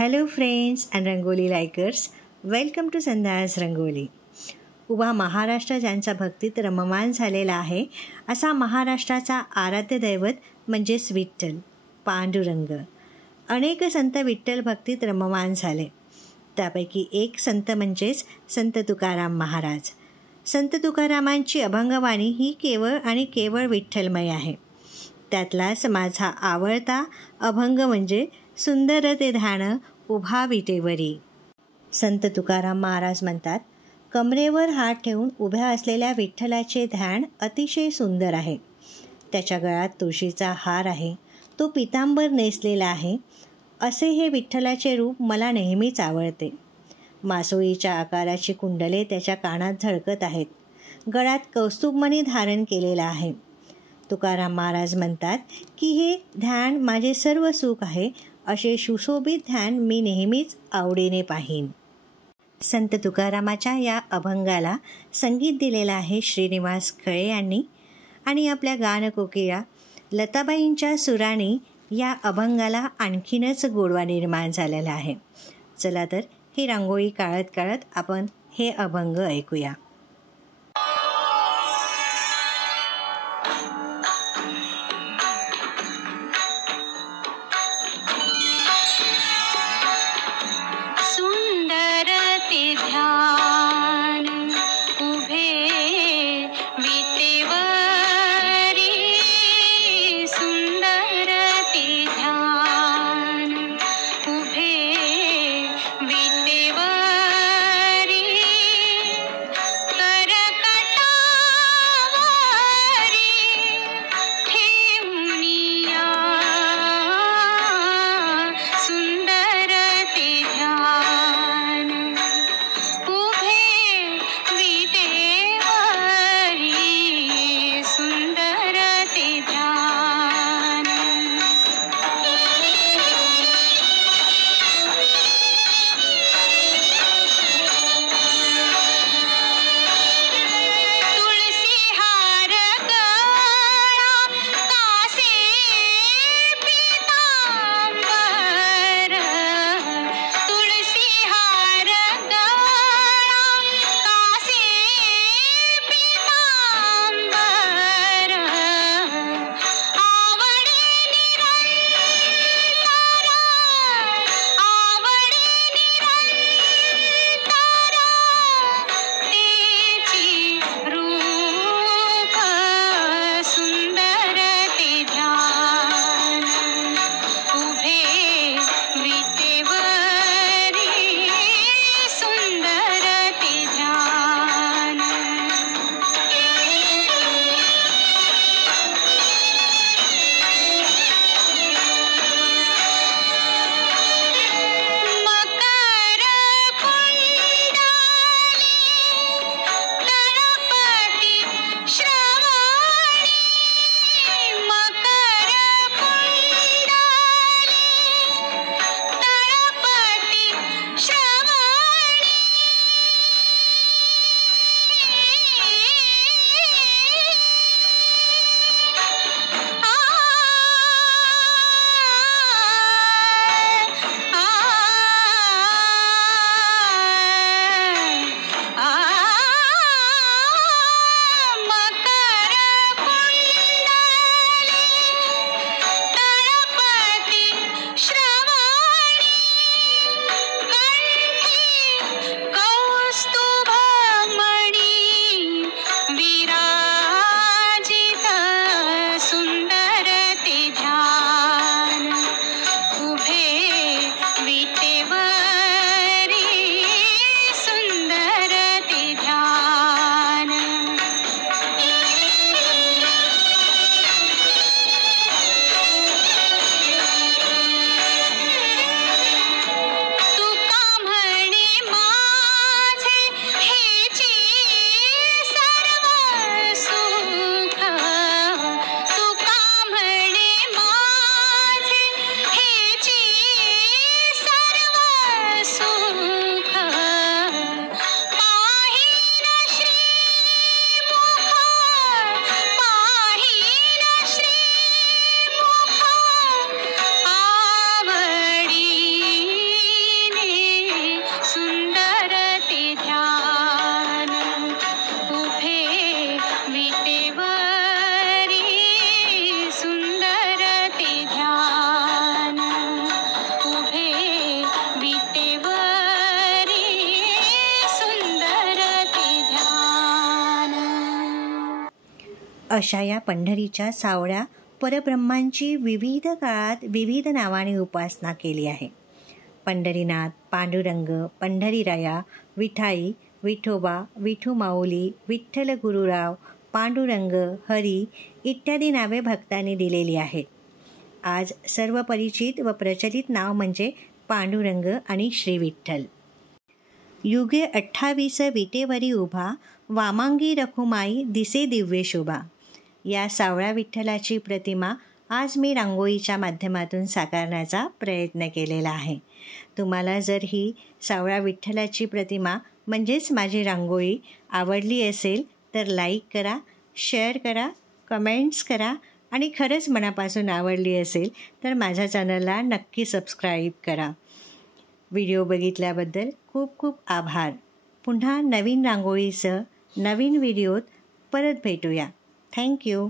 Hello friends and Rangoli likers, welcome to Sandhya's Rangoli. उभा महाराष्ट्र ज्यांच्या भक्तीत रममाण झालेला आहे असा महाराष्ट्राचा आराध्य दैवत म्हणजेच विठ्ठल पांडुरंग. अनेक संत विठ्ठल भक्तीत रममाण झाले. त्यापैकी एक संत म्हणजेच संत तुकाराम महाराज. संत तुकारामांची अभंगवाणी ही केवळ आणि केवळ विठ्ठलमय आहे. त्यातलाच माझा आवडता अभंग म्हणजे सुंदर ते ध्यान उभा विटेवरी. संत तुकाराम महाराज म्हणतात, कमरेवर हात ठेवून उभ्या असलेल्या विठ्ठलाचे ध्यान अतिशय सुंदर आहे. त्याच्या गळ्यात तुळशीचा हार आहे, तो पितांबर नेसलेला आहे. असे हे विठ्ठलाचे रूप मला नेहमीच आवडते. मासोळीच्या आकाराची कुंडले त्याच्या कानात झळकत आहेत. गळ्यात कौस्तुभमणी धारण केलेला आहे. तुकाराम महाराज म्हणतात की हे ध्यान माझे सर्व सुख आहे. असे सुशोभित ध्यान मी नेहमीच आवडीने पाहीन. संत तुकारामाच्या या अभंगाला संगीत दिलेलं आहे श्रीनिवास खळे यांनी आणि आपल्या गानकोकिळा लताबाईंच्या सुराने या अभंगाला आणखीनच गोडवा निर्माण झालेला आहे. चला तर ही रांगोळी काढत काढत आपण हे अभंग ऐकूया. अशा या पंढरीच्या सावळ्या परब्रह्मांची विविध काळात विविध नावाने उपासना केली आहे. पंढरीनाथ, पांडुरंग, पंढरीराया, विठाई, विठोबा, विठू माऊली, विठ्ठल गुरुराव, पांडुरंग, हरी इत्यादी नावे भक्तांनी दिलेली आहेत. आज सर्व परिचित व प्रचलित नाव म्हणजे पांडुरंग आणि श्री विठ्ठल. युगे 28 विटेवरी उभा, वामांगी रखुमाई दिसे दिव्य शोभा. या सावळ्या विठ्ठलाची प्रतिमा आज मी रांगोळीच्या माध्यमातून साकारण्याचा प्रयत्न केलेला आहे. तुम्हाला जर ही सावळ्या विठ्ठलाची प्रतिमा म्हणजेच माझी रांगोळी आवडली असेल तर लाईक करा, शेअर करा, कमेंट्स करा आणि खरंच मनापासून आवडली असेल तर माझ्या चॅनलला नक्की सबस्क्राईब करा. व्हिडिओ बघितल्याबद्दल खूप खूप आभार. पुन्हा नवीन रांगोळीसह नवीन व्हिडिओत परत भेटूया. थँक्यू.